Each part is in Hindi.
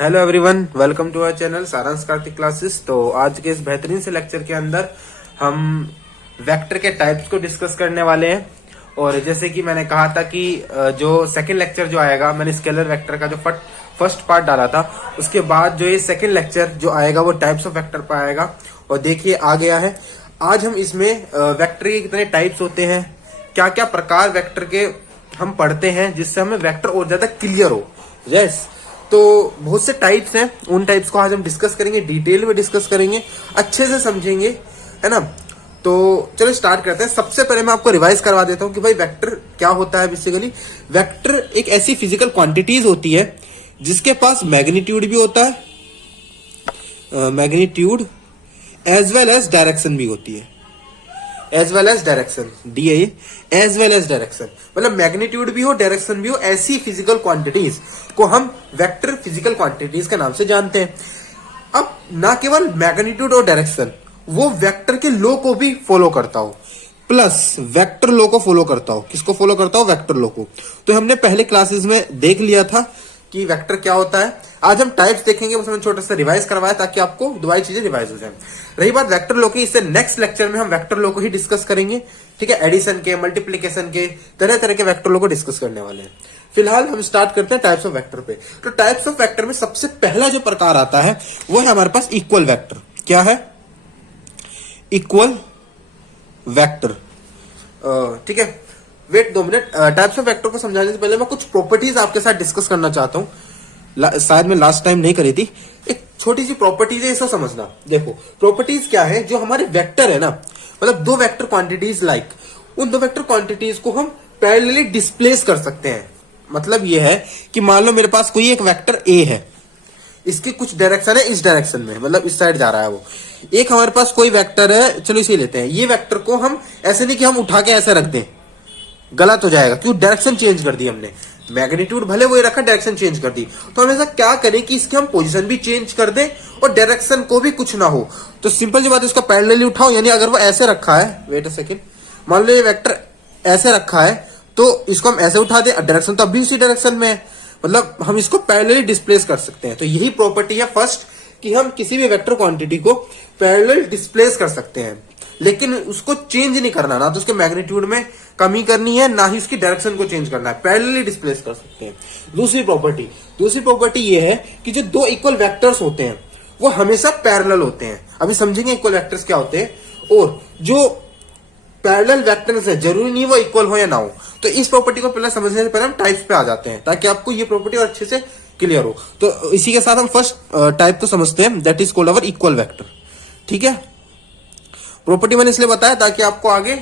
Hello everyone, welcome to our channel Saransh Kartik classes. तो आज के इस बेहतरीन से लेक्चर के अंदर हम वेक्टर के टाइप्स को डिस्कस करने वाले हैं। और जैसे कि मैंने कहा था कि जो सेकंड लेक्चर जो आएगा, मैंने स्केलर वेक्टर का जो फर्स्ट पार्ट डाला था, उसके बाद जो ये सेकंड लेक्चर जो आएगा वो टाइप्स ऑफ वेक्टर पर आएगा। और देखिए आ गया है। आज हम इसमें वेक्टर के कितने टाइप्स होते हैं, क्या क्या प्रकार वेक्टर के हम पढ़ते हैं, जिससे हमें वेक्टर और ज्यादा क्लियर हो। यस, तो बहुत से टाइप्स हैं, उन टाइप्स को आज हम डिस्कस करेंगे, डिटेल में डिस्कस करेंगे, अच्छे से समझेंगे, है ना। तो चलो स्टार्ट करते हैं। सबसे पहले मैं आपको रिवाइज करवा देता हूं कि भाई वेक्टर क्या होता है। बेसिकली वेक्टर एक ऐसी फिजिकल क्वांटिटीज होती है जिसके पास मैग्नीट्यूड भी होता है, magnitude as well as direction भी होती है, as well as direction, D है ये, एज वेल एज डायरेक्शन, मतलब मैग्नीट्यूड भी हो डायरेक्शन भी हो, ऐसी फिजिकल क्वांटिटीज को हम वेक्टर फिजिकल क्वांटिटीज के नाम से जानते हैं। अब ना केवल मैग्नीट्यूड और डायरेक्शन, वो वेक्टर के लॉ को भी फॉलो करता हो, प्लस वेक्टर लॉ को फॉलो करता हो। किसको फॉलो करता हो? वेक्टर लॉ को। तो हमने पहले क्लासेस में देख लिया था कि वेक्टर क्या होता है। आज हम टाइप्स देखेंगे, उसमें छोटा सा रिवाइज करवाया ताकि आपको दोबारा चीजें रिवाइज हो जाए। रही बात वेक्टर लॉ की, इससे नेक्स्ट लेक्चर में हम वेक्टर लॉ को ही डिस्कस करेंगे। ठीक है, एडिशन के, मल्टीप्लीकेशन के, तरह तरह के वेक्टर लॉ को डिस्कस करने वाले हैं। फिलहाल हम स्टार्ट करते हैं टाइप्स ऑफ वेक्टर पे। तो टाइप्स ऑफ वेक्टर में सबसे पहला जो प्रकार आता है वो है हमारे पास इक्वल वेक्टर। क्या है? Equal vector. ठीक है, wait 2 minute. Types of vector को समझाने से पहले मैं कुछ प्रॉपर्टीज आपके साथ डिस्कस करना चाहता हूं। शायद मैं लास्ट टाइम नहीं करी थी। एक छोटी सी प्रॉपर्टीज है, इसको समझना। देखो प्रॉपर्टीज क्या है, जो हमारे वेक्टर है ना, मतलब दो वेक्टर क्वांटिटीज लाइक, उन दो वेक्टर क्वांटिटीज को हम पैरेलली डिस्प्लेस कर सकते हैं। मतलब ये है कि मान लो मेरे पास कोई एक वेक्टर ए है, इसकी कुछ डायरेक्शन है इस डायरेक्शन में, मतलब इस साइड जा रहा है वो। एक हमारे पास कोई वेक्टर है, चलो इसे लेते हैं। ये वेक्टर को हम ऐसे नहीं कि हम उठा के ऐसे रख दें, गलत हो जाएगा, क्यों? डायरेक्शन चेंज कर दी हमने। मैग्नीट्यूड भले वही रखा, डायरेक्शन चेंज कर दी। तो हम ऐसा क्या करें कि इसकी हम पोजीशन भी चेंज कर दें और डायरेक्शन को भी कुछ ना हो। तो सिंपल सी बात है, इसको पैरेलली उठाओ। यानी अगर वो ऐसे रखा है, वेट अ सेकंड, मान लो ये वेक्टर ऐसे रखा है, तो इसको हम ऐसे उठा दें, डायरेक्शन तो अभी उसी डायरेक्शन में है, मतलब हम इसको पैरेलली डिस्प्लेस कर सकते हैं। तो यही प्रॉपर्टी है फर्स्ट, कि हम किसी भी वेक्टर क्वांटिटी को पैरेलल डिस्प्लेस कर सकते हैं, लेकिन उसको चेंज नहीं करना, ना तो उसके मैग्नीट्यूड में कमी करनी है, ना ही उसकी डायरेक्शन को चेंज करना है, पैरेलली डिस्प्लेस कर सकते हैं। दूसरी प्रॉपर्टी ये है कि जो दो इक्वल वेक्टर्स होते हैं वो हमेशा पैरेलल होते हैं। अभी समझेंगे इक्वल वेक्टर्स क्या होते हैं। और जो पैरेलल वेक्टर्स है, जरूरी नहीं वो इक्वल हो या ना हो। तो इस प्रॉपर्टी को पहले समझने से पहले हम टाइप्स पे आ जाते हैं, ताकि आपको ये प्रॉपर्टी और अच्छे से क्लियर हो। तो इसी के साथ हम फर्स्ट टाइप तो समझते हैं, that is called our equal vector. ठीक है, प्रॉपर्टी मैंने इसलिए बताया ताकि आपको आगे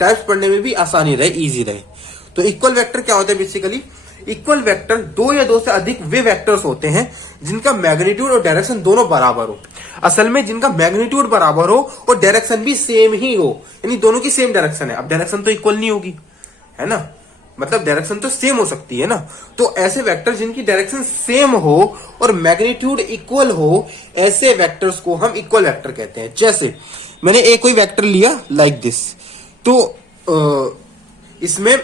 टाइप्स पढ़ने में भी आसानी रहे, इजी रहे। तो इक्वल वेक्टर क्या होता है? बेसिकली इक्वल वेक्टर दो या दो से अधिक वे वेक्टर्स होते हैं जिनका मैग्नीट्यूड और डायरेक्शन दोनों बराबर हो। असल में जिनका मैग्नीट्यूड बराबर हो और डायरेक्शन भी सेम ही हो, यानी दोनों की सेम डायरेक्शन है। अब डायरेक्शन तो इक्वल नहीं होगी, है ना, मतलब डायरेक्शन तो सेम हो सकती है ना। तो ऐसे वेक्टर जिनकी डायरेक्शन सेम हो और मैग्नीट्यूड इक्वल हो, ऐसे वेक्टर्स को हम इक्वल वेक्टर कहते हैं। जैसे मैंने एक कोई वेक्टर लिया लाइक दिस, तो इसमें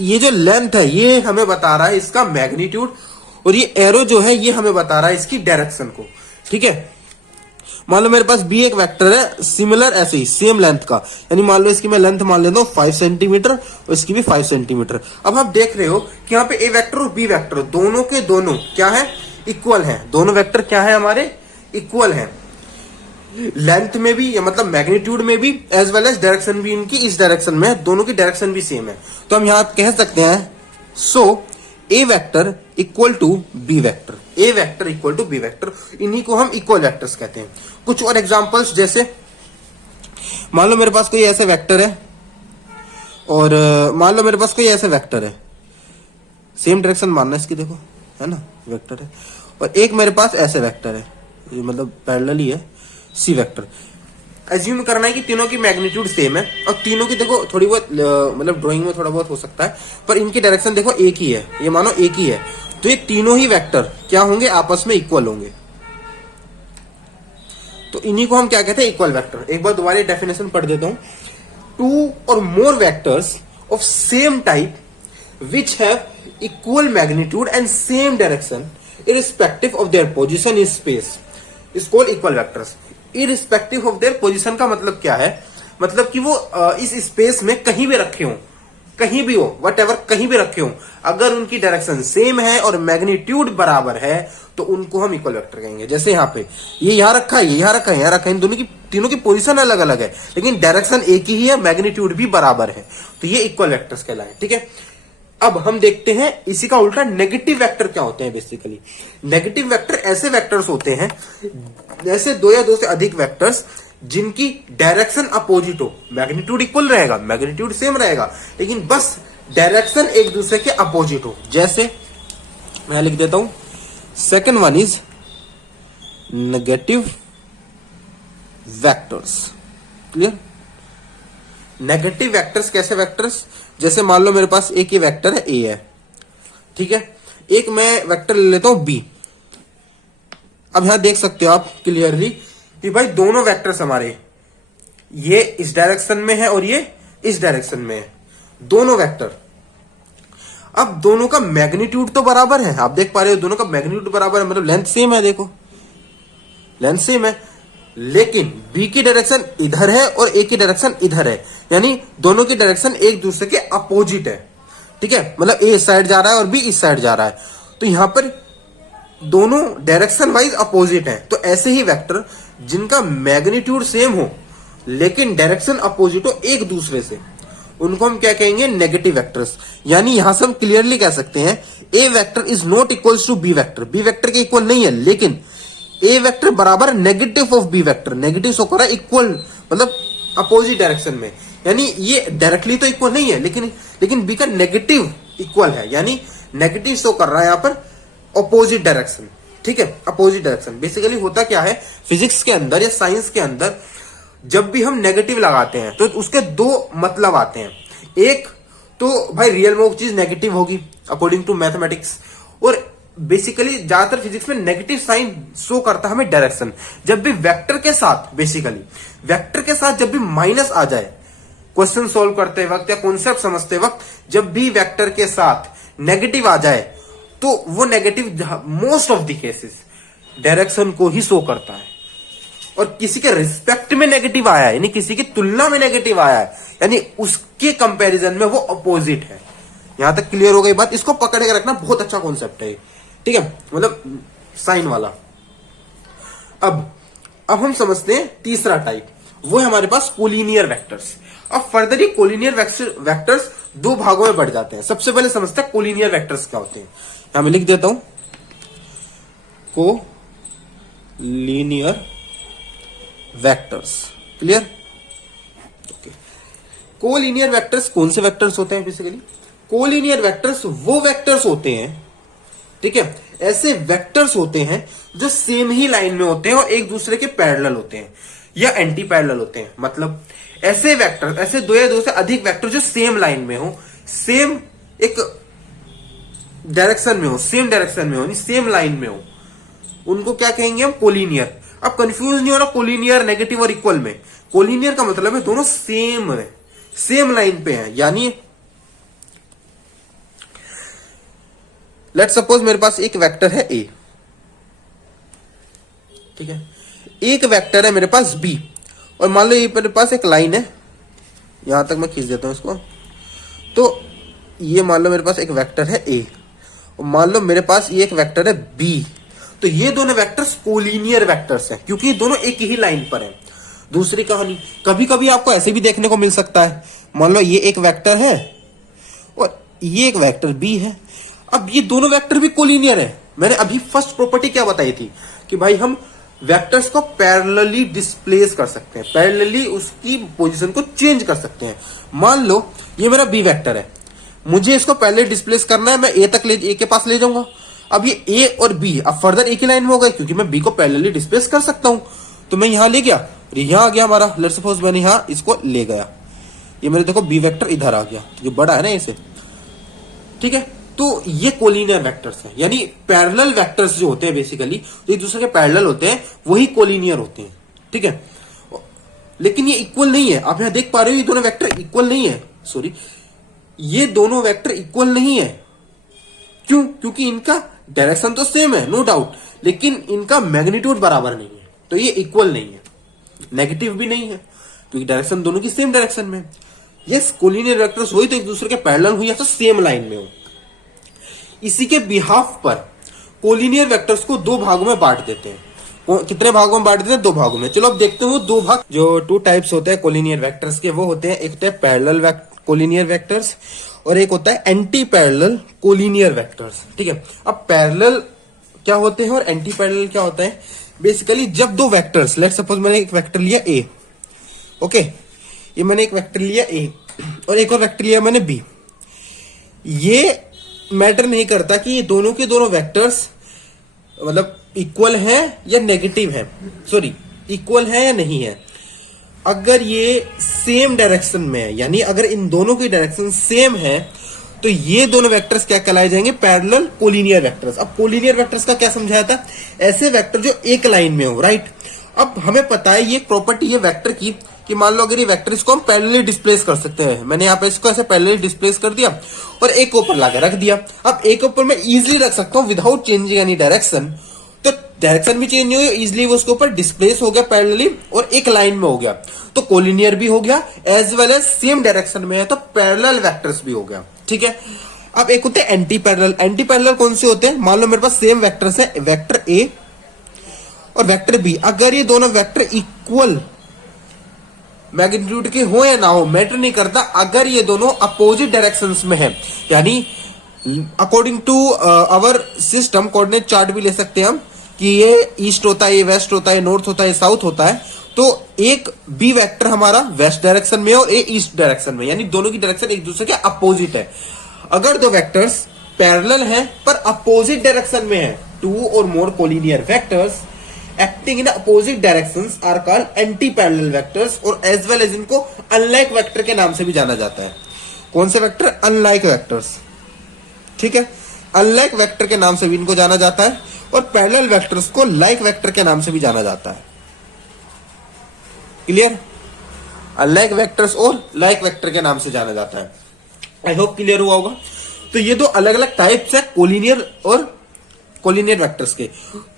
ये जो लेंथ है ये हमें बता रहा है इसका मैग्नीट्यूड, और ये एरो जो है ये हमें बता रहा है इसकी डायरेक्शन को। ठीक है, मान लो मेरे पास बी एक वेक्टर है सिमिलर ऐसे ही सेम लेंथ का, यानी मान लो इसकी मैं लेंथ मान लेता हूं 5 सेंटीमीटर और इसकी भी 5 सेंटीमीटर। अब आप देख रहे हो कि यहाँ पे ए वेक्टर और बी वेक्टर दोनों के दोनों क्या है? इक्वल है। दोनों वेक्टर क्या है हमारे? इक्वल है, लेंथ में भी, या मतलब मैग्नीट्यूड में भी, एज वेल एज डायरेक्शन भी इनकी इस डायरेक्शन में है, दोनों की डायरेक्शन भी सेम है। तो हम यहां कह सकते हैं so A vector equal to B vector, A vector equal to B vector, इन्हीं को हम इक्वल वेक्टर्स कहते हैं। कुछ और एग्जांपल्स, जैसे मान लो मेरे पास कोई ऐसे वेक्टर है, और मान लो मेरे पास कोई ऐसे वेक्टर है, सेम डायरेक्शन मानना इसकी, देखो है ना, वेक्टर है, और एक मेरे पास ऐसे वेक्टर है, ये मतलब पैरेलल ही है, सी वेक्टर। एज्यूम करना है कि तीनों की मैग्नीट्यूड सेम है, और तीनों की देखो थोड़ी बहुत मतलब ड्राइंग में थोड़ा बहुत हो सकता है, पर इनकी डायरेक्शन देखो एक ही है, ये मानो एक ही है। तो ये तीनों ही वेक्टर क्या होंगे? आपस में इक्वल होंगे। तो इन्हीं को हम क्या कहते हैं? Equal vector. एक बार दोबारा डेफिनेशन पढ़ देता हूं। Two or more vectors of same type which have equal magnitude and same direction irrespective of their position in space is called equal vectors. Irrespective of their position का मतलब क्या है, मतलब कि वो इस स्पेस में कहीं भी रखे हो, कहीं भी हो, वट कहीं भी रखे हो, अगर उनकी डायरेक्शन सेम है और मैग्नीट्यूड बराबर है तो उनको हम इक्वल वेक्टर कहेंगे। जैसे यहाँ पे ये यहाँ रखा है, ये यहाँ रखा है, यहाँ रखा है, इन दोनों की तीनों की पोजीशन अलग अलग है लेकिन डायरेक्शन एक ही है, मैग्नीट्यूड भी बराबर है, तो ये इक्वल वेक्टर्स कहलाए। ठीक है, अब हम देखते हैं इसी का उल्टा नेगेटिव वेक्टर क्या होते हैं। बेसिकली नेगेटिव वेक्टर ऐसे वेक्टर्स होते हैं जैसे दो या दो से अधिक वेक्टर्स जिनकी डायरेक्शन अपोजिट हो, मैग्नीट्यूड इक्वल रहेगा, मैग्नीट्यूड सेम रहेगा, लेकिन बस डायरेक्शन एक दूसरे के अपोजिट हो। जैसे मैं लिख देता हूं, second one is negative vectors. Clear? Negative vectors कैसे वेक्टर्स, जैसे मान लो मेरे पास एक ये वेक्टर है ए है, ठीक है, एक मैं वेक्टर ले लेता हूं बी। अब यहां देख सकते हो आप क्लियरली कि भाई दोनों वेक्टर्स हमारे ये इस डायरेक्शन में है और ये इस डायरेक्शन में है, दोनों वेक्टर। अब दोनों का मैग्नीट्यूड तो बराबर है, आप देख पा रहे हो दोनों का मैग्नीट्यूड बराबर है, मतलब लेंथ सेम है, देखो लेंथ सेम है, लेकिन बी की डायरेक्शन इधर है और ए की डायरेक्शन इधर है, यानी दोनों की डायरेक्शन एक दूसरे के अपोजिट है। ठीक है, मतलब ए इस साइड जा रहा है और बी इस साइड जा रहा है, तो यहां पर दोनों डायरेक्शन वाइज अपोजिट है। तो ऐसे ही वेक्टर जिनका मैग्नीट्यूड सेम हो लेकिन डायरेक्शन अपोजिट हो एक दूसरे से, उनको हम क्या कहेंगे, नेगेटिव वेक्टर्स। यानी यहां से हम क्लियरली कह सकते हैं A vector is not equals to B vector, B vector के इक्वल नहीं है, लेकिन ए वेक्टर बराबर negative of B vector. Negative show कर रहा है इक्वल, मतलब अपोजिट डायरेक्शन में, यानी ये डायरेक्टली तो इक्वल नहीं है लेकिन बी का नेगेटिव इक्वल है, यानी नेगेटिव शो कर रहा है यहां पर अपोजिट डायरेक्शन। ठीक है, अपोजिट डायरेक्शन। बेसिकली होता क्या है फिजिक्स के अंदर या साइंस के अंदर, जब भी हम नेगेटिव लगाते हैं तो उसके दो मतलब आते हैं। एक तो भाई रियल में वो चीज नेगेटिव होगी अकॉर्डिंग टू मैथमेटिक्स, और बेसिकली ज्यादातर फिजिक्स में नेगेटिव साइन शो करता है हमें डायरेक्शन। जब भी वेक्टर के साथ, बेसिकली वेक्टर के साथ जब भी माइनस आ जाए क्वेश्चन सोल्व करते वक्त या कॉन्सेप्ट समझते वक्त, जब भी वेक्टर के साथ नेगेटिव आ जाए तो वो negative most of the cases direction को ही शो करता है। और किसी के रिस्पेक्ट में नेगेटिव आया है, यानी किसी की तुलना में नेगेटिव आया है, यानी उसके कंपैरिजन में वो अपोजिट है। यहां तक क्लियर हो गई बात? इसको पकड़ के रखना, बहुत अच्छा कॉन्सेप्ट है। ठीक है, मतलब साइन वाला। अब हम समझते हैं तीसरा टाइप, वो है हमारे पास कोलिनियर वेक्टर्स। अब फर्दर ये कोलिनियर वेक्टर्स दो भागों में बढ़ जाते हैं। सबसे पहले समझते हैं कोलिनियर वेक्टर्स क्या होते हैं। यहां मैं लिख देता हूं collinear vectors. Clear? Okay, collinear vectors कौन से वेक्टर्स होते हैं? बेसिकली कोलिनियर वेक्टर्स वो वेक्टर्स होते हैं, ठीक है, ऐसे वेक्टर्स होते हैं जो सेम ही लाइन में होते हैं और एक दूसरे के पैरेलल होते हैं या एंटी पैरेलल होते हैं। मतलब ऐसे वेक्टर, ऐसे दो या दो से अधिक वेक्टर जो सेम लाइन में हो, सेम एक डायरेक्शन में हो, सेम डायरेक्शन में हो, सेम लाइन में हो, उनको क्या कहेंगे हम? कोलिनियर। अब कंफ्यूज नहीं हो रहा कोलिनियर, नेगेटिव और इक्वल में। कोलिनियर का मतलब है दोनों सेम लाइन पे हैं। यानी लेट्स सपोज मेरे पास एक वेक्टर है ए, ठीक है, एक वेक्टर है मेरे पास बी, और मान लो ये मेरे पास एक लाइन है, यहां तक मैं खींच देता हूं इसको। तो ये मान लो मेरे पास एक वेक्टर है ए, और मान लो मेरे पास ये एक वेक्टर है बी। तो ये दोनों वेक्टर्स कोलिनियर वेक्टर्स हैं क्योंकि दोनों एक ही लाइन पर हैं। दूसरी कहानी, कभी कभी आपको ऐसे भी देखने को मिल सकता है, मान लो ये एक वेक्टर है और ये एक वेक्टर बी है। अब ये दोनों वेक्टर भी कोलिनियर है। मैंने अभी फर्स्ट प्रॉपर्टी क्या बताई थी कि भाई हम वेक्टर्स को पैरेलली डिस्प्लेस कर सकते हैं, पैरेलली उसकी पोजीशन को चेंज कर सकते हैं। मान लो ये मेरा बी वेक्टर है, मुझे इसको पैरेलली डिस्प्लेस करना है, मैं ए तक ए के पास ले जाऊंगा। अब ये ए और बी अब फर्दर एक ही लाइन में हो गए क्योंकि मैं बी को पैरेलली डिस्प्लेस कर सकता हूं। तो मैं यहां ले गया, यहां आ गया हमारा, लेट्स सपोज मैंने यहां इसको ले गया, ये मेरे देखो बी वेक्टर इधर आ गया, जो बड़ा है ना इसे, ठीक है। तो ये कोलिनियर वेक्टर्स हैं, यानी पैरेलल वेक्टर्स जो होते हैं बेसिकली एक दूसरे के पैरेलल होते हैं, वही कोलिनियर होते हैं, ठीक है। लेकिन ये इक्वल नहीं है, आप यहां देख पा रहे हो ये दोनों वेक्टर इक्वल नहीं है, सॉरी ये दोनों वेक्टर इक्वल नहीं है। क्यों? क्योंकि इनका डायरेक्शन तो सेम है, नो डाउट, लेकिन इनका मैग्नीट्यूड बराबर नहीं है, तो ये इक्वल नहीं है, नेगेटिव भी नहीं है, क्योंकि डायरेक्शन दोनों की सेम डायरेक्शन में। यस, कोलिनियर वेक्टर्स हुई तो एक दूसरे के पैरेलल हुई या तो सेम लाइन में हो। इसी के बिहाफ पर कोलिनियर वेक्टर्स को दो भागों में बांट देते हैं। कितने भागों में बांट देते हैं? दो भागों में। चलो अब देखते हैं वो दो भाग। जो टू टाइप्स होते हैं कोलिनियर वेक्टर्स के, वो होते हैं, एक होता है पैरेलल कोलिनियर वेक्टर्स और एक होता है एंटी पैरेलल कोलिनियर वेक्टर्स। ठीक है, अब पैरेलल क्या होते हैं और एंटी पैरेलल क्या होता है? बेसिकली जब दो वेक्टर्स, लेट्स सपोज मैंने एक वेक्टर लिया ए, ओके, ये मैंने एक वेक्टर लिया ए और एक और वेक्टर लिया मैंने बी, ये मैटर नहीं करता कि ये दोनों के दोनों वेक्टर्स मतलब इक्वल है या नेगेटिव है, सॉरी इक्वल है या नहीं है। अगर ये सेम डायरेक्शन में है, यानी अगर इन दोनों की डायरेक्शन सेम है, तो ये दोनों वेक्टर्स क्या कहलाए जाएंगे? Parallel collinear vectors. अब कोलिनियर वेक्टर्स का क्या समझाया था? ऐसे वेक्टर जो एक लाइन में हो, राइट। अब हमें पता है ये प्रॉपर्टी है वेक्टर की कि मान लो अगर ये वेक्टर, इसको हम पैरेलली डिस्प्लेस कर सकते हैं। मैंने यहाँ पे इसको ऐसे पैरेलली डिस्प्लेस कर दिया और एक ऊपर लाकर रख दिया। अब एक ऊपर मैं इजिली रख सकता हूँ विदाउट चेंजिंग एनी डायरेक्शन, तो डायरेक्शन भी चेंज नहीं हुई, इजिली वो उसके ऊपर डिस्प्लेस हो गया पैरेलली और एक लाइन में हो गया, तो कोलिनियर भी हो गया, as well as same direction में है तो पैरेलल वेक्टर्स भी हो गया। ठीक है, अब एक होते हैं एंटी पैरेलल। एंटी पैरेलल कौन से होते हैं? मान लो मेरे पास सेम वेक्टर्स है, वेक्टर ए और वेक्टर बी, अगर ये दोनों वेक्टर इक्वल मैग्नीट्यूड के हो या ना हो मैटर नहीं करता, अगर ये दोनों अपोजिट डायरेक्शंस में है, यानी according to our system coordinate chart भी ले सकते हैं हम कि ये ईस्ट होता है, ये वेस्ट होता है, नॉर्थ होता है, साउथ होता है, तो एक बी वेक्टर हमारा वेस्ट डायरेक्शन में और ए ईस्ट डायरेक्शन में, यानी दोनों की डायरेक्शन एक दूसरे के अपोजिट है। अगर दो वेक्टर्स पैरेलल हैं पर अपोजिट डायरेक्शन में है, two or more collinear vectors acting in opposite directions are called anti parallel vectors, और एज वेल एज इनको अनलाइक वेक्टर के नाम से भी जाना जाता है। कौन से वेक्टर? Unlike vectors. ठीक है, अनलाइक वेक्टर के नाम से भी इनको जाना जाता है और पैरेलल वेक्टर्स को लाइक वेक्टर के नाम से भी जाना जाता है। क्लियर? अनलाइक वेक्टर्स और लाइक वेक्टर के नाम से जाना जाता है। आई होप क्लियर हुआ होगा। तो ये दो अलग अलग टाइप्स है कोलिनियर और कोलिनियर वेक्टर्स के।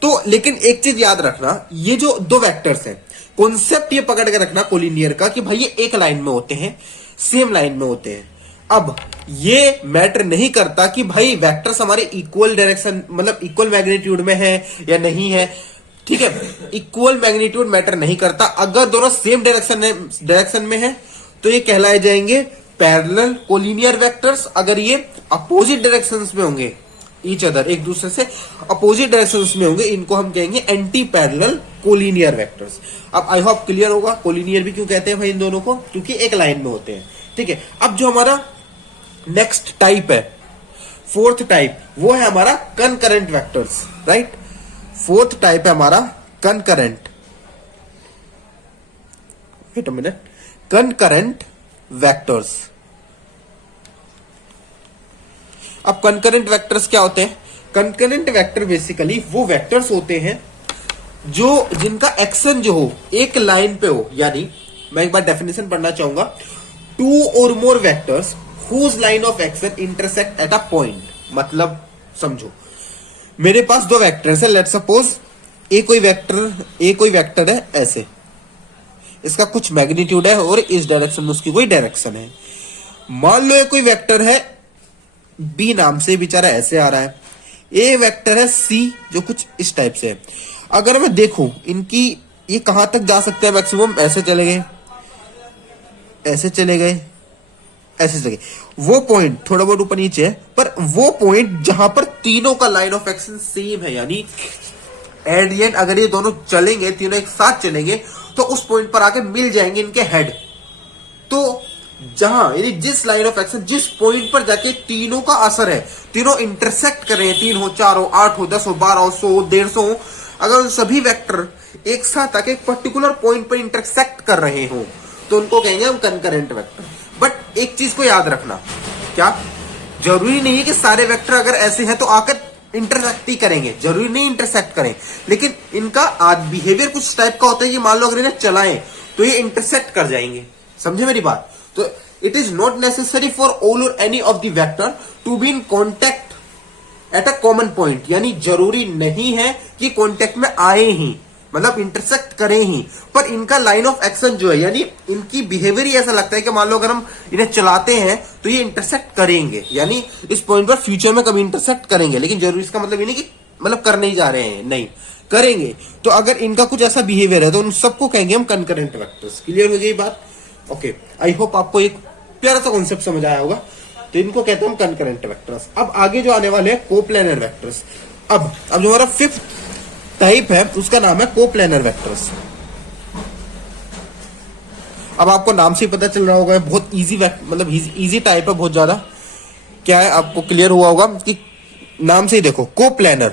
तो लेकिन एक चीज याद रखना, ये जो दो वेक्टर्स हैं, कॉन्सेप्ट ये पकड़ के रखना कोलिनियर का कि भाई ये एक लाइन में होते हैं, सेम लाइन में होते हैं। अब ये मैटर नहीं करता कि भाई वेक्टर्स हमारे इक्वल डायरेक्शन मतलब इक्वल मैग्नीट्यूड में है या नहीं है। ठीक है, इक्वल मैग्नीट्यूड मैटर नहीं करता। अगर दोनों सेम डायरेक्शन में है तो ये कहलाए जाएंगे पैरेलल कोलिनियर वेक्टर्स। अगर ये अपोजिट डायरेक्शंस में होंगे, ईच अदर एक दूसरे से अपोजिट डायरेक्शंस में होंगे, इनको हम कहेंगे एंटी पैरेलल कोलिनियर वेक्टर्स। अब आई होप क्लियर होगा कोलिनियर भी क्यों कहते हैं भाई इन दोनों को, क्योंकि एक लाइन में होते हैं। ठीक है, अब जो हमारा नेक्स्ट टाइप है, फोर्थ टाइप, वो है हमारा concurrent vectors, right. Fourth type है हमारा concurrent, wait a minute, concurrent vectors. अब कनकरेंट वेक्टर्स क्या होते हैं? कनकरेंट वेक्टर बेसिकली वो वेक्टर्स होते हैं जो जिनका एक्शन जो हो एक लाइन पे हो, यानी मैं एक बार डेफिनेशन पढ़ना चाहूंगा, two or more vectors whose line of action intersect at a point. मतलब समझो, मेरे पास दो वेक्टर्स है, लेट सपोज ए कोई वेक्टर है ऐसे, इसका कुछ मैग्नीट्यूड है और इस डायरेक्शन में उसकी कोई डायरेक्शन है। मान लो ये कोई वेक्टर है बी नाम से, बेचारा ऐसे आ रहा है, ए वेक्टर है सी जो कुछ इस टाइप से है। अगर मैं देखूं इनकी ये कहां तक जा सकते हैं, मैक्सिमम ऐसे चले गए, ऐसे चले गए, ऐसे चले गए, वो पॉइंट थोड़ा बहुत ऊपर नीचे है, पर वो पॉइंट जहां पर तीनों का लाइन ऑफ एक्शन सेम है, यानी एट द एंड अगर ये दोनों चलेंगे, तीनों एक साथ चलेंगे, तो उस पॉइंट पर आके मिल जाएंगे इनके हेड। तो जहां यानी जिस लाइन ऑफ एक्शन, जिस पॉइंट पर जाके तीनों का असर है, तीनों इंटरसेक्ट कर रहे हैं, 3 हो, 4 हो, 8 हो, 10 हो, 12 हो, 100 हो, 150 हो, अगर सभी वेक्टर एक साथ आके एक पर्टिकुलर पॉइंट पर इंटरसेक्ट कर रहे हो तो उनको कहेंगे हम कनकरेंट वेक्टर। बट एक चीज को याद रखना, क्या जरूरी नहीं है कि सारे वेक्टर अगर ऐसे हैं तो आकर इंटरसेक्ट ही करेंगे, जरूरी नहीं इंटरसेक्ट करें, लेकिन इनका बिहेवियर कुछ टाइप का होता है कि मान लो अगर इन्हें चलाएं तो ये इंटरसेक्ट कर जाएंगे। समझे मेरी बात? तो it is not necessary for all or any of the vector to be in contact at a common point, यानी जरूरी नहीं है कि कॉन्टेक्ट में आए ही, मतलब इंटरसेक्ट करें ही, पर इनका लाइन ऑफ एक्शन जो है, यानी इनकी बिहेवियर ही ऐसा लगता है कि मान लो अगर हम इन्हें चलाते हैं तो ये इंटरसेक्ट करेंगे, यानी इस पॉइंट पर फ्यूचर में कभी इंटरसेक्ट करेंगे, लेकिन जरूरी इसका मतलब ये नहीं कि मतलब करने ही जा रहे हैं, नहीं करेंगे। तो अगर इनका कुछ ऐसा बिहेवियर है तो उन सबको कहेंगे हम कंकरेंट वेक्टर्स। क्लियर हो गई बात? ओके, आई होप आपको एक प्यारा सा कॉन्सेप्ट समझ आया होगा। तो इनको कहते हैं हम कंकरेंट वेक्टर्स। अब आगे जो आने वाले हैं कोप्लेनर वेक्टर्स। अब जो हमारा फिफ्थ टाइप है उसका नाम है कोप्लेनर वेक्टर्स। अब आपको नाम से ही पता चल रहा होगा बहुत इजी मतलब इजी टाइप है बहुत ज्यादा। क्या है आपको क्लियर हुआ होगा कि नाम से ही देखो, कोप्लेनर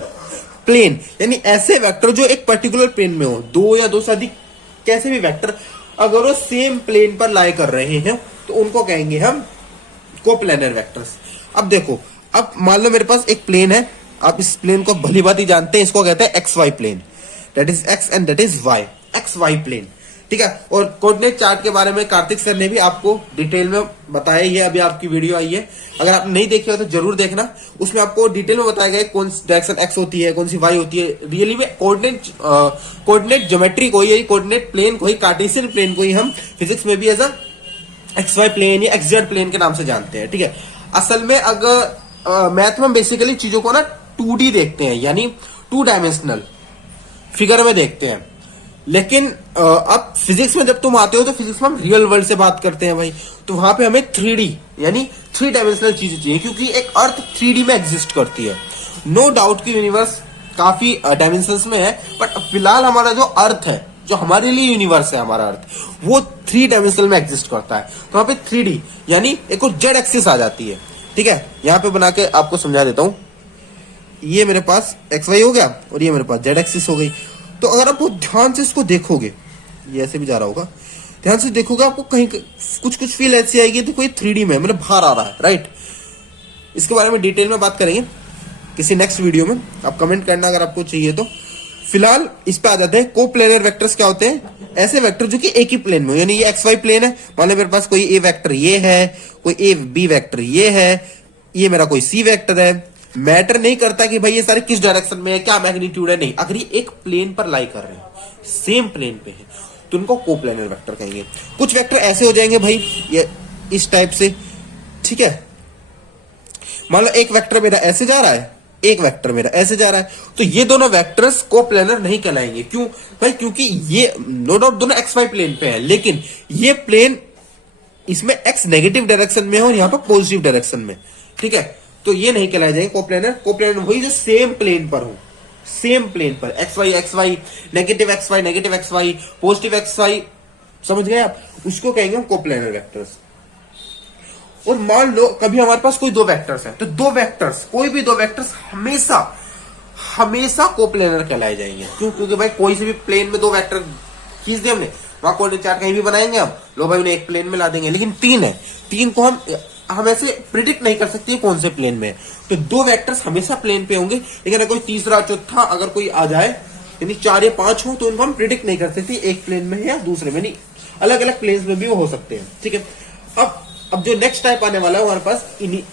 प्लेन, यानी ऐसे वेक्टर जो एक पर्टिकुलर प्लेन में हो, दो या दो से अधिक कैसे भी वेक्टर अगर वो सेम प्लेन पर लाई कर रहे हैं तो उनको कहेंगे हम कोप्लेनर वेक्टर्स। अब देखो, अब मान लो मेरे पास एक प्लेन है, आप इस प्लेन को भली बात ही जानते हैं, इसको कहते हैं X Y plane, that is X and that is Y, X Y plane, ठीक है। और कोऑर्डिनेट चार्ट के बारे में कार्तिक सर ने भी आपको डिटेल में बताया, ये अभी आपकी वीडियो आई है, अगर आप नहीं देखे हो तो जरूर देखना, उसमें आपको डिटेल में बताया गया कौन सी डायरेक्शन एक्स होती है, कौन सी वाई होती है। रियली में कोऑर्डिनेट ज्योमेट्री को ही, कोऑर्डिनेट प्लेन को ही, कार्टेशियन प्लेन को ही हम फिजिक्स में भी as a X Y plane या एक्सजेड प्लेन के नाम से जानते हैं, ठीक है। असल में अगर मैथ में बेसिकली चीजों को ना 2D देखते हैं, यानी 2 डायमेंशनल फिगर में देखते हैं, लेकिन अब फिजिक्स में जब तुम आते हो तो फिजिक्स में हम रियल वर्ल्ड से बात करते हैं भाई, तो वहां पे हमें 3D यानी 3 डायमेंशनल चीजें चाहिए, क्योंकि एक अर्थ 3D में एग्जिस्ट करती है। नो डाउट कि यूनिवर्स काफी डायमेंशंस में है, बट फिलहाल हमारा जो अर्थ है, जो हमारे लिए यूनिवर्स है हमारा अर्थ, वो 3 डायमेंशनल में एग्जिस्ट करता है। तो वहां पे 3D यानी एक और जेड एक्सिस आ जाती है, ठीक है। यहां पे बना के आपको समझा देता हूं, ये मेरे पास एक्स वाई हो गया और ये मेरे पास जेड एक्सिस हो गई। तो अगर आप बहुत ध्यान से इसको देखोगे, ये ऐसे भी जा रहा होगा, ध्यान से देखोगे आपको कहीं कुछ फील ऐसी आएगी तो कोई 3D में मतलब बाहर आ रहा है, राइट। इसके बारे में डिटेल में बात करेंगे किसी नेक्स्ट वीडियो में, आप कमेंट करना अगर आपको चाहिए तो। फिलहाल इस पे आ जाते हैं कोप्लेनर वेक्टर्स क्या होते हैं। ऐसे वेक्टर जो कि एक ही प्लेन में हो, यानी ये एक्स वाई प्लेन है, मान लो मेरे पास कोई ए वेक्टर ये है, कोई ए बी वेक्टर ये है, ये मेरा कोई सी वेक्टर है। मैटर नहीं करता कि भाई ये सारे किस डायरेक्शन में है, क्या मैग्नीट्यूड है, नहीं, अगर ये एक प्लेन पर लाई कर रहे हैं, सेम प्लेन पे है, तो उनको कोप्लेनर वेक्टर कहेंगे। कुछ वेक्टर ऐसे हो जाएंगे भाई ये इस टाइप से, ठीक है। मान लो एक वेक्टर मेरा ऐसे जा रहा है, एक वेक्टर मेरा ऐसे जा रहा है, तो ये दोनों वेक्टर्स कोप्लेनर नहीं कहलाएंगे। क्यों भाई? क्योंकि ये नो डाउट दोनों एक्स वाई प्लेन पे है, लेकिन ये प्लेन इसमें एक्स नेगेटिव डायरेक्शन में है और यहां पर पॉजिटिव डायरेक्शन में, ठीक है। तो ये नहीं कहलाए जाएंगे कोप्लेनर। कोप्लेनर वही जो सेम प्लेन पर हो, सेम प्लेन पर X Y, negative X Y, positive X Y, समझ गए आप, उसको कहेंगे हम कोप्लेनर वेक्टर्स। और मान लो कभी हमारे पास कोई दो वेक्टर्स हैं, तो दो वेक्टर्स, कोई भी दो वेक्टर्स हमेशा कोप्लेनर कहलाए जाएंगे। क्यों? क्योंकि भाई कोई से भी प्लेन में दो वेक्टर खींच दे हमने, वहां कोऑर्डिनेट चार्ट कहीं भी बनाएंगे हम, लो भाई उन्हें एक प्लेन में ला देंगे। लेकिन तीन है, तीन को हम ऐसे प्रिडिक्ट नहीं कर सकते कौन से प्लेन में है। तो दो वेक्टर्स हमेशा प्लेन पे होंगे, लेकिन अगर कोई तीसरा चौथा अगर कोई आ जाए, यानी 4 या 5 हो, तो उनको हम प्रिडिक्ट नहीं कर सकते एक प्लेन में है या दूसरे में, नहीं, अलग अलग प्लेन्स में भी वो हो सकते हैं, ठीक है। अब जो नेक्स्ट टाइप आने वाला है हमारे पास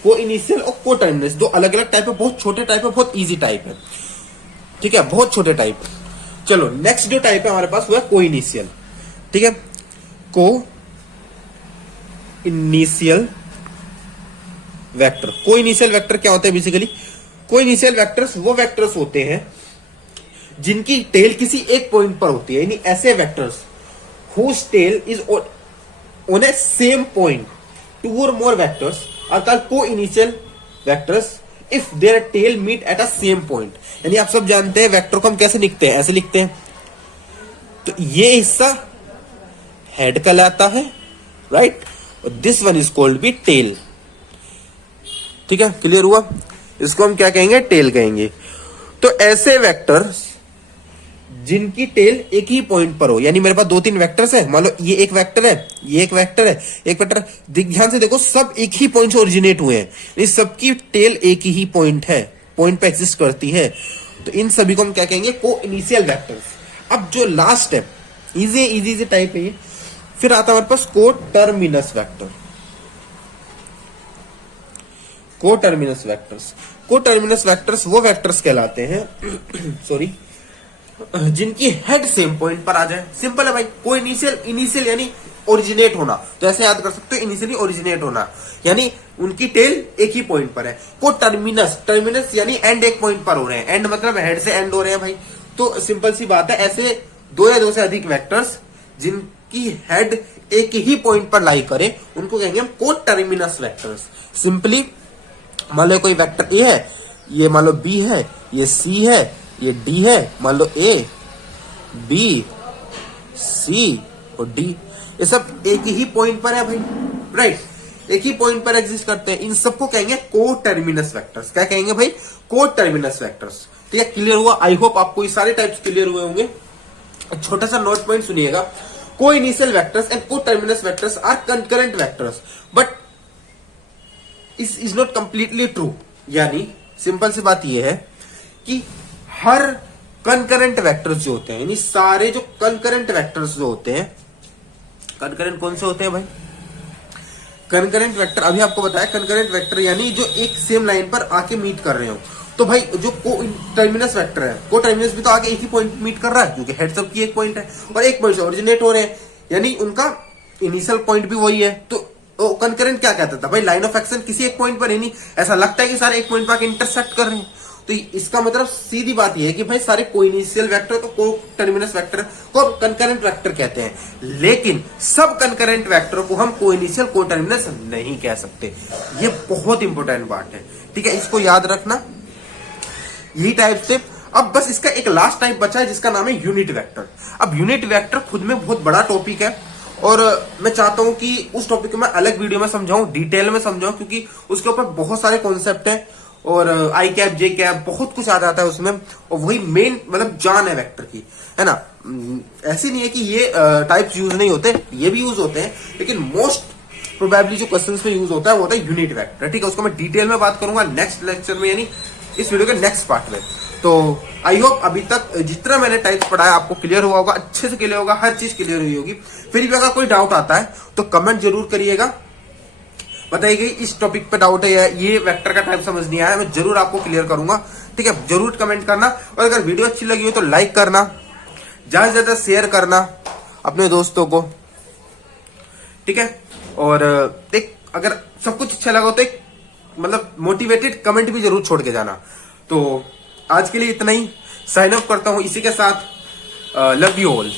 को इनिशियल और को टर्मिनस, दो अलग अलग टाइप है, बहुत छोटे टाइप है, बहुत इजी टाइप है, ठीक है, बहुत छोटे टाइप। चलो नेक्स्ट जो टाइप है हमारे पास वो है को इनिशियल, ठीक है। को इनिशियल वेक्टर, को इनिशियल वेक्टर क्या होते हैं बेसिकली? को इनिशियल वेक्टर्स वो वेक्टर्स होते हैं जिनकी टेल किसी एक पॉइंट पर होती है, यानी ऐसे vectors whose tail is on a same point, two or more vectors are called co-initial vectors if their tail meet at a same point। यानी आप सब जानते हैं वेक्टर को हम कैसे लिखते हैं, ऐसे लिखते हैं, तो ये हिस्सा हेड कहलाता है, राइट, और this one is called B tail, ठीक है, क्लियर हुआ? इसको हम क्या कहेंगे? टेल कहेंगे। तो ऐसे वेक्टर्स जिनकी टेल एक ही पॉइंट पर हो, यानी मेरे पास 2-3 वेक्टर्स है, मान लो ये एक वेक्टर है, ये एक वेक्टर है, एक वेक्टर, ध्यान से देखो सब एक ही पॉइंट से ओरिजिनेट हुए हैं, इस सबकी टेल एक ही पॉइंट है, पॉइंट पे एग्जिस्ट करती है, तो इन सभी को हम क्या कहेंगे? को इनिशियल वेक्टर्स। अब जो लास्ट है, इजी टाइप है ये, फिर आता है हमारे पास को टर्मिनस वेक्टर। को टर्मिनस वेक्टर्स, कोटर्मिनस वेक्टर्स वो वेक्टर्स कहलाते हैं सॉरी, जिनकी हेड सेम पॉइंट पर आ जाए। सिंपल है भाई, कोई इनिशियल यानी ओरिजिनेट होना, तो ऐसे याद कर सकते हो, इनिशियली ओरिजिनेट होना यानी उनकी टेल एक ही पॉइंट पर है। को टर्मिनस यानी एंड एक पॉइंट पर हो रहे हैं, एंड मतलब हेड से एंड हो रहे हैं भाई। तो सिंपल सी बात है, ऐसे दो या दो से अधिक वेक्टर्स जिनकी हेड एक ही पॉइंट पर लाई करे उनको कहेंगे हम को टर्मिनस वेक्टर्स। सिंपली मान लो कोई वेक्टर ए है, ये मान लो बी है, ये सी है, ये डी है, मान लो ए बी सी और डी, ये सब एक ही पॉइंट पर है भाई, राइट, एक ही पॉइंट पर एग्जिस्ट करते हैं। इन सबको कहेंगे को टर्मिनस वेक्टर्स। क्या कहेंगे भाई? को टर्मिनस वेक्टर्स। ठीक है, क्लियर हुआ? आई होप आपको ये सारे टाइप्स क्लियर हुए होंगे। छोटा सा नोट पॉइंट सुनिएगा, को इनिशियल वेक्टर्स एंड को terminus vectors are concurrent vectors but is not completely true. यानी सिंपल सी बात यह है कि हर कंकरेंट वेक्टर्स जो होते हैं, यानी सारे जो कंकरेंट वेक्टर्स जो होते हैं, कंकरेंट कौन से होते हैं भाई? कंकरेंट वेक्टर अभी आपको बताया, कंकरेंट वेक्टर यानी जो एक सेम लाइन पर आके मीट कर रहे हो। तो भाई जो को टर्मिनस वेक्टर है, को टर्मिनस भी तो आगे एक ही पॉइंट मीट कर रहा है, क्योंकि हेड सब की एक पॉइंट है और एक पॉइंट से ओरिजिनेट हो रहे हैं, यानी उनका इनिशियल पॉइंट भी वही है। तो कंकरेंट क्या कहता था भाई? लाइन ऑफ एक्शन किसी एक पॉइंट पर, यानी ऐसा लगता है कि सारे एक पॉइंट पर आके इंटरसेक्ट कर रहे हैं। तो इसका मतलब सीधी बात यह है कि भाई सारे को इनिशियल वेक्टर तो को टर्मिनस वेक्टर को कंकरेंट वेक्टर कहते हैं, लेकिन सब कंकरेंट वेक्टर को हम को इनिशियल को टर्मिनस नहीं कह सकते। ये बहुत इंपॉर्टेंट बात है, ठीक है, इसको याद रखना। यही टाइप से अब बस इसका एक लास्ट टाइप बचा है जिसका नाम है यूनिट वेक्टर। अब यूनिट वेक्टर खुद में बहुत बड़ा टॉपिक है और मैं चाहता हूं कि उस टॉपिक को मैं अलग वीडियो में समझाऊं, डिटेल में समझाऊं, क्योंकि उसके ऊपर बहुत सारे कॉन्सेप्ट हैं और आई कैप जे कैप बहुत कुछ आ जाता है उसमें, और वही मेन मतलब जान है वेक्टर की, है ना। ऐसे नहीं है कि ये टाइप्स यूज नहीं होते, ये भी यूज होते हैं, लेकिन मोस्ट प्रोबेबली जो क्वेश्चंस में यूज होता है वो होता है यूनिट वेक्टर। ठीक है, उसको मैं डिटेल में बात करूंगा नेक्स्ट लेक्चर में, यानी इस वीडियो के नेक्स्ट पार्ट में। तो आई होप अभी तक जितना मैंने टाइप्स पढ़ाया आपको क्लियर हुआ होगा, अच्छे से क्लियर होगा, हर चीज क्लियर हुई होगी। फिर भी अगर कोई डाउट आता है तो कमेंट जरूर करिएगा, बताइए इस टॉपिक पे डाउट है या ये वेक्टर का टाइप समझ नहीं आया, मैं जरूर आपको क्लियर करूंगा। ठीक है, जरूर कमेंट करना, और अगर वीडियो अच्छी लगी हो तो लाइक करना, ज्यादा से ज्यादा शेयर करना अपने दोस्तों को, ठीक है। और एक अगर सब कुछ अच्छा लगा तो एक मतलब मोटिवेटेड कमेंट भी जरूर छोड़ के जाना। तो आज के लिए इतना ही, साइन ऑफ करता हूं इसी के साथ। Love you all.